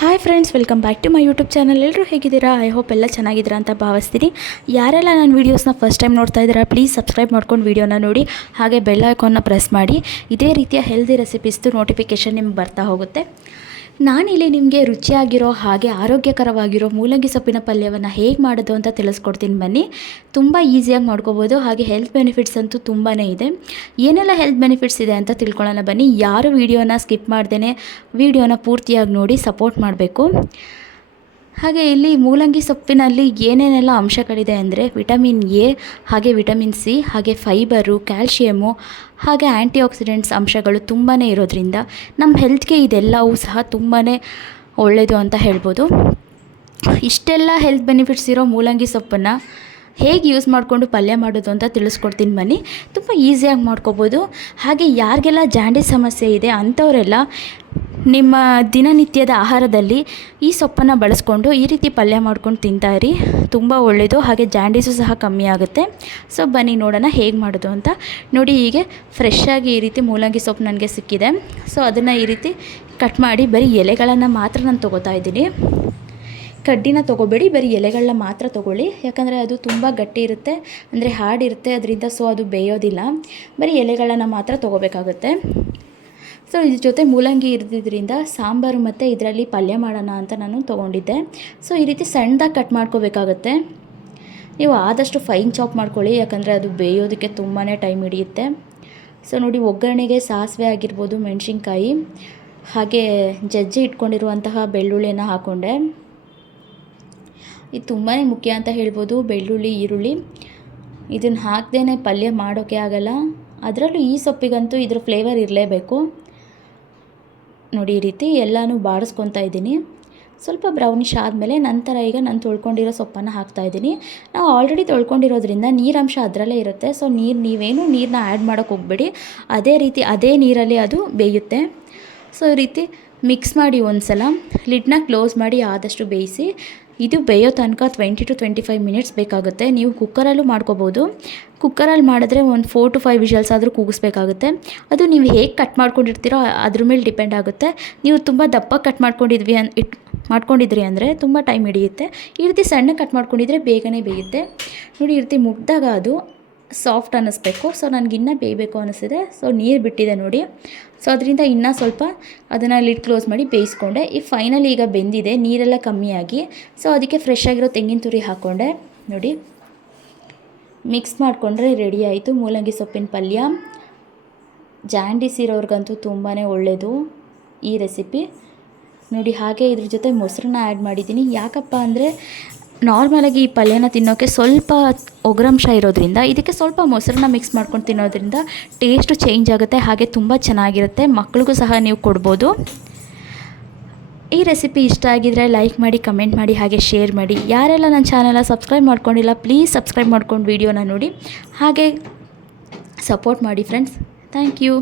Hi friends, welcome back to my YouTube channel. ಎಲ್ಲರೂ ಹೇಗಿದ್ದೀರಾ? I hope ಎಲ್ಲ ಚೆನ್ನಾಗಿದ್ದೀರಾ ಅಂತ ಭಾವಿಸ್ತೀನಿ. ಯಾರೆಲ್ಲ ನನ್ನ ವೀಡಿಯೋಸ್ನ ಫಸ್ಟ್ ಟೈಮ್ ನೋಡ್ತಾ ಇದ್ದೀರಾ, ಪ್ಲೀಸ್ ಸಬ್ಸ್ಕ್ರೈಬ್ ಮಾಡ್ಕೊಂಡು ವೀಡಿಯೋನ ನೋಡಿ, ಹಾಗೆ ಬೆಲ್ ಐಕಾನ್ನ ಪ್ರೆಸ್ ಮಾಡಿ. ಇದೇ ರೀತಿಯ ಹೆಲ್ದಿ ರೆಸಿಪೀಸ್ದು ನೋಟಿಫಿಕೇಷನ್ ನಿಮ್ಗೆ ಬರ್ತಾ ಹೋಗುತ್ತೆ. ನಾನಿಲ್ಲಿ ನಿಮಗೆ ರುಚಿಯಾಗಿರೋ ಹಾಗೆ ಆರೋಗ್ಯಕರವಾಗಿರೋ ಮೂಲಂಗಿ ಸೊಪ್ಪಿನ ಪಲ್ಯವನ್ನು ಹೇಗೆ ಮಾಡೋದು ಅಂತ ತಿಳಿಸ್ಕೊಡ್ತೀನಿ ಬನ್ನಿ. ತುಂಬ ಈಸಿಯಾಗಿ ಮಾಡ್ಕೋಬೋದು, ಹಾಗೆ ಹೆಲ್ತ್ ಬೆನಿಫಿಟ್ಸ್ ಅಂತೂ ತುಂಬಾ ಇದೆ. ಏನೆಲ್ಲ ಹೆಲ್ತ್ ಬೆನಿಫಿಟ್ಸ್ ಇದೆ ಅಂತ ತಿಳ್ಕೊಳ್ಳೋಣ ಬನ್ನಿ. ಯಾರು ವೀಡಿಯೋನ ಸ್ಕಿಪ್ ಮಾಡ್ದೇ ವೀಡಿಯೋನ ಪೂರ್ತಿಯಾಗಿ ನೋಡಿ ಸಪೋರ್ಟ್ ಮಾಡಬೇಕು. ಹಾಗೆ ಇಲ್ಲಿ ಮೂಲಂಗಿ ಸೊಪ್ಪಿನಲ್ಲಿ ಏನೇನೆಲ್ಲ ಅಂಶಗಳಿದೆ ಅಂದರೆ ವಿಟಮಿನ್ ಎ, ಹಾಗೆ ವಿಟಮಿನ್ ಸಿ, ಹಾಗೆ ಫೈಬರು, ಕ್ಯಾಲ್ಶಿಯಮು, ಹಾಗೆ ಆ್ಯಂಟಿ ಆಕ್ಸಿಡೆಂಟ್ಸ್ ಅಂಶಗಳು ತುಂಬಾ ಇರೋದ್ರಿಂದ ನಮ್ಮ ಹೆಲ್ತ್ಗೆ ಇದೆಲ್ಲವೂ ಸಹ ತುಂಬಾ ಒಳ್ಳೆಯದು ಅಂತ ಹೇಳ್ಬೋದು. ಇಷ್ಟೆಲ್ಲ ಹೆಲ್ತ್ ಬೆನಿಫಿಟ್ಸ್ ಇರೋ ಮೂಲಂಗಿ ಸೊಪ್ಪನ್ನು ಹೇಗೆ ಯೂಸ್ ಮಾಡಿಕೊಂಡು ಪಲ್ಯ ಮಾಡೋದು ಅಂತ ತಿಳಿಸ್ಕೊಡ್ತೀನಿ ಬನ್ನಿ. ತುಂಬ ಈಸಿಯಾಗಿ ಮಾಡ್ಕೋಬೋದು. ಹಾಗೆ ಯಾರಿಗೆಲ್ಲ ಜಾಂಡೀಸ್ ಸಮಸ್ಯೆ ಇದೆ ಅಂಥವರೆಲ್ಲ ನಿಮ್ಮ ದಿನನಿತ್ಯದ ಆಹಾರದಲ್ಲಿ ಈ ಸೊಪ್ಪನ್ನು ಬಳಸ್ಕೊಂಡು ಈ ರೀತಿ ಪಲ್ಯ ಮಾಡ್ಕೊಂಡು ತಿಂತಾಯಿರಿ, ತುಂಬ ಒಳ್ಳೆಯದು. ಹಾಗೆ ಜಾಂಡೀಸು ಸಹ ಕಮ್ಮಿ ಆಗುತ್ತೆ. ಸೊ ಬನ್ನಿ ನೋಡೋಣ ಹೇಗೆ ಮಾಡೋದು ಅಂತ. ನೋಡಿ, ಹೀಗೆ ಫ್ರೆಶ್ಶಾಗಿ ಈ ರೀತಿ ಮೂಲಂಗಿ ಸೊಪ್ಪು ನನಗೆ ಸಿಕ್ಕಿದೆ. ಸೊ ಅದನ್ನು ಈ ರೀತಿ ಕಟ್ ಮಾಡಿ ಬರೀ ಎಲೆಗಳನ್ನು ಮಾತ್ರ ನಾನು ತೊಗೋತಾ ಇದ್ದೀನಿ. ಕಡ್ಡಿನ ತೊಗೋಬೇಡಿ, ಬರೀ ಎಲೆಗಳನ್ನ ಮಾತ್ರ ತೊಗೊಳ್ಳಿ. ಯಾಕಂದರೆ ಅದು ತುಂಬ ಗಟ್ಟಿ ಇರುತ್ತೆ, ಅಂದರೆ ಹಾರ್ಡಿರುತ್ತೆ ಅದರಿಂದ. ಸೊ ಅದು ಬೇಯೋದಿಲ್ಲ. ಬರೀ ಎಲೆಗಳನ್ನು ಮಾತ್ರ ತೊಗೋಬೇಕಾಗುತ್ತೆ. ಸೊ ಇದ್ರ ಜೊತೆ ಮೂಲಂಗಿ ಇರೋದ್ರಿಂದ ಸಾಂಬಾರು ಮತ್ತು ಇದರಲ್ಲಿ ಪಲ್ಯ ಮಾಡೋಣ ಅಂತ ನಾನು ತೊಗೊಂಡಿದ್ದೆ. ಸೊ ಈ ರೀತಿ ಸಣ್ಣದಾಗಿ ಕಟ್ ಮಾಡ್ಕೋಬೇಕಾಗತ್ತೆ. ನೀವು ಆದಷ್ಟು ಫೈನ್ ಚಾಪ್ ಮಾಡ್ಕೊಳ್ಳಿ, ಯಾಕಂದರೆ ಅದು ಬೇಯೋದಕ್ಕೆ ತುಂಬಾ ಟೈಮ್ ಹಿಡಿಯುತ್ತೆ. ಸೊ ನೋಡಿ, ಒಗ್ಗರಣೆಗೆ ಸಾಸಿವೆ ಆಗಿರ್ಬೋದು, ಮೆಣಸಿನ್ಕಾಯಿ, ಹಾಗೆ ಜಜ್ಜಿ ಇಟ್ಕೊಂಡಿರುವಂತಹ ಬೆಳ್ಳುಳ್ಳಿನ ಹಾಕ್ಕೊಂಡೆ. ಇದು ತುಂಬಾ ಮುಖ್ಯ ಅಂತ ಹೇಳ್ಬೋದು. ಬೆಳ್ಳುಳ್ಳಿ, ಈರುಳ್ಳಿ ಇದನ್ನು ಹಾಕ್ದೇ ಪಲ್ಯ ಮಾಡೋಕ್ಕೆ ಆಗಲ್ಲ. ಅದರಲ್ಲೂ ಈ ಸೊಪ್ಪಿಗಂತೂ ಇದ್ರ ಫ್ಲೇವರ್ ಇರಲೇಬೇಕು. ನೋಡಿ, ಈ ರೀತಿ ಎಲ್ಲನೂ ಬಾಡಿಸ್ಕೊತಾ ಇದ್ದೀನಿ. ಸ್ವಲ್ಪ ಬ್ರೌನಿಷ್ ಆದಮೇಲೆ ನಂತರ ಈಗ ನಾನು ತೊಳ್ಕೊಂಡಿರೋ ಸೊಪ್ಪನ್ನು ಹಾಕ್ತಾಯಿದ್ದೀನಿ. ನಾವು ಆಲ್ರೆಡಿ ತೊಳ್ಕೊಂಡಿರೋದ್ರಿಂದ ನೀರಂಶ ಅದರಲ್ಲೇ ಇರುತ್ತೆ. ಸೊ ನೀವೇನು ನೀರನ್ನ ಆ್ಯಡ್ ಮಾಡೋಕ್ಕೆ ಹೋಗಬೇಡಿ. ಅದೇ ನೀರಲ್ಲಿ ಅದು ಬೇಯುತ್ತೆ. ಸೊ ಈ ರೀತಿ ಮಿಕ್ಸ್ ಮಾಡಿ ಒಂದು ಸಲ ಲಿಡ್ನ ಕ್ಲೋಸ್ ಮಾಡಿ ಆದಷ್ಟು ಬೇಯಿಸಿ. ಇದು ಬೇಯೋ ತನಕ 20 to 25 ಮಿನಿಟ್ಸ್ ಬೇಕಾಗುತ್ತೆ. ನೀವು ಕುಕ್ಕರಲ್ಲೂ ಮಾಡ್ಕೋಬೋದು. ಕುಕ್ಕರಲ್ಲಿ ಮಾಡಿದ್ರೆ ಒಂದು 4 to 5 ವಿಷಲ್ಸ್ ಆದರೂ ಕೂಗಿಸ್ಬೇಕಾಗುತ್ತೆ. ಅದು ನೀವು ಹೇಗೆ ಕಟ್ ಮಾಡ್ಕೊಂಡಿರ್ತೀರೋ ಅದ್ರ ಮೇಲೆ ಡಿಪೆಂಡ್ ಆಗುತ್ತೆ. ನೀವು ತುಂಬ ದಪ್ಪ ಕಟ್ ಮಾಡ್ಕೊಂಡಿದ್ರಿ ಅಂದರೆ ತುಂಬ ಟೈಮ್ ಹಿಡಿಯುತ್ತೆ. ಈ ರೀತಿ ಸಣ್ಣ ಕಟ್ ಮಾಡ್ಕೊಂಡಿದ್ರೆ ಬೇಗನೆ ಬೇಯುತ್ತೆ. ನೋಡಿ, ಈ ರೀತಿ ಮುಟ್ಟಿದಾಗ ಅದು ಸಾಫ್ಟ್ ಅನ್ನಿಸ್ಬೇಕು. ಸೊ ನನಗಿನ್ನೂ ಬೇಯಬೇಕು ಅನ್ನಿಸ್ತಿದೆ. ಸೊ ನೀರು ಬಿಟ್ಟಿದೆ ನೋಡಿ. ಸೊ ಅದರಿಂದ ಇನ್ನೂ ಸ್ವಲ್ಪ ಅದನ್ನು ಲಿಡ್ ಕ್ಲೋಸ್ ಮಾಡಿ ಬೇಯಿಸ್ಕೊಂಡೆ. ಈ ಫೈನಲಿ ಈಗ ಬೆಂದಿದೆ, ನೀರೆಲ್ಲ ಕಮ್ಮಿಯಾಗಿ. ಸೊ ಅದಕ್ಕೆ ಫ್ರೆಶ್ ಆಗಿರೋ ತೆಂಗಿನ ತುರಿ ಹಾಕ್ಕೊಂಡೆ. ನೋಡಿ, ಮಿಕ್ಸ್ ಮಾಡಿಕೊಂಡ್ರೆ ರೆಡಿ ಆಯಿತು ಮೂಲಂಗಿ ಸೊಪ್ಪಿನ ಪಲ್ಯ. ಜಾಂಡೀಸ್ ಇರೋರ್ಗಂತೂ ತುಂಬಾ ಒಳ್ಳೆಯದು ಈ ರೆಸಿಪಿ. ನೋಡಿ, ಹಾಗೆ ಇದ್ರ ಜೊತೆ ಮೊಸರನ್ನ ಆ್ಯಡ್ ಮಾಡಿದ್ದೀನಿ. ಯಾಕಪ್ಪ ಅಂದರೆ ನಾರ್ಮಲಾಗಿ ಈ ಪಲ್ಯನ ತಿನ್ನೋಕ್ಕೆ ಸ್ವಲ್ಪ ಒಗ್ರಂಶ ಇರೋದ್ರಿಂದ ಇದಕ್ಕೆ ಸ್ವಲ್ಪ ಮೊಸರನ್ನ ಮಿಕ್ಸ್ ಮಾಡ್ಕೊಂಡು ತಿನ್ನೋದ್ರಿಂದ ಟೇಸ್ಟು ಚೇಂಜ್ ಆಗುತ್ತೆ. ಹಾಗೆ ತುಂಬ ಚೆನ್ನಾಗಿರುತ್ತೆ. ಮಕ್ಳಿಗೂ ಸಹ ನೀವು ಕೊಡ್ಬೋದು. ಈ ರೆಸಿಪಿ ಇಷ್ಟ ಆಗಿದರೆ ಲೈಕ್ ಮಾಡಿ, ಕಮೆಂಟ್ ಮಾಡಿ, ಹಾಗೆ ಶೇರ್ ಮಾಡಿ. ಯಾರೆಲ್ಲ ನನ್ನ ಚಾನಲ್ನ ಸಬ್ಸ್ಕ್ರೈಬ್ ಮಾಡ್ಕೊಂಡಿಲ್ಲ, ಪ್ಲೀಸ್ ಸಬ್ಸ್ಕ್ರೈಬ್ ಮಾಡ್ಕೊಂಡು ವೀಡಿಯೋನ ನೋಡಿ, ಹಾಗೆ ಸಪೋರ್ಟ್ ಮಾಡಿ ಫ್ರೆಂಡ್ಸ್. Thank you.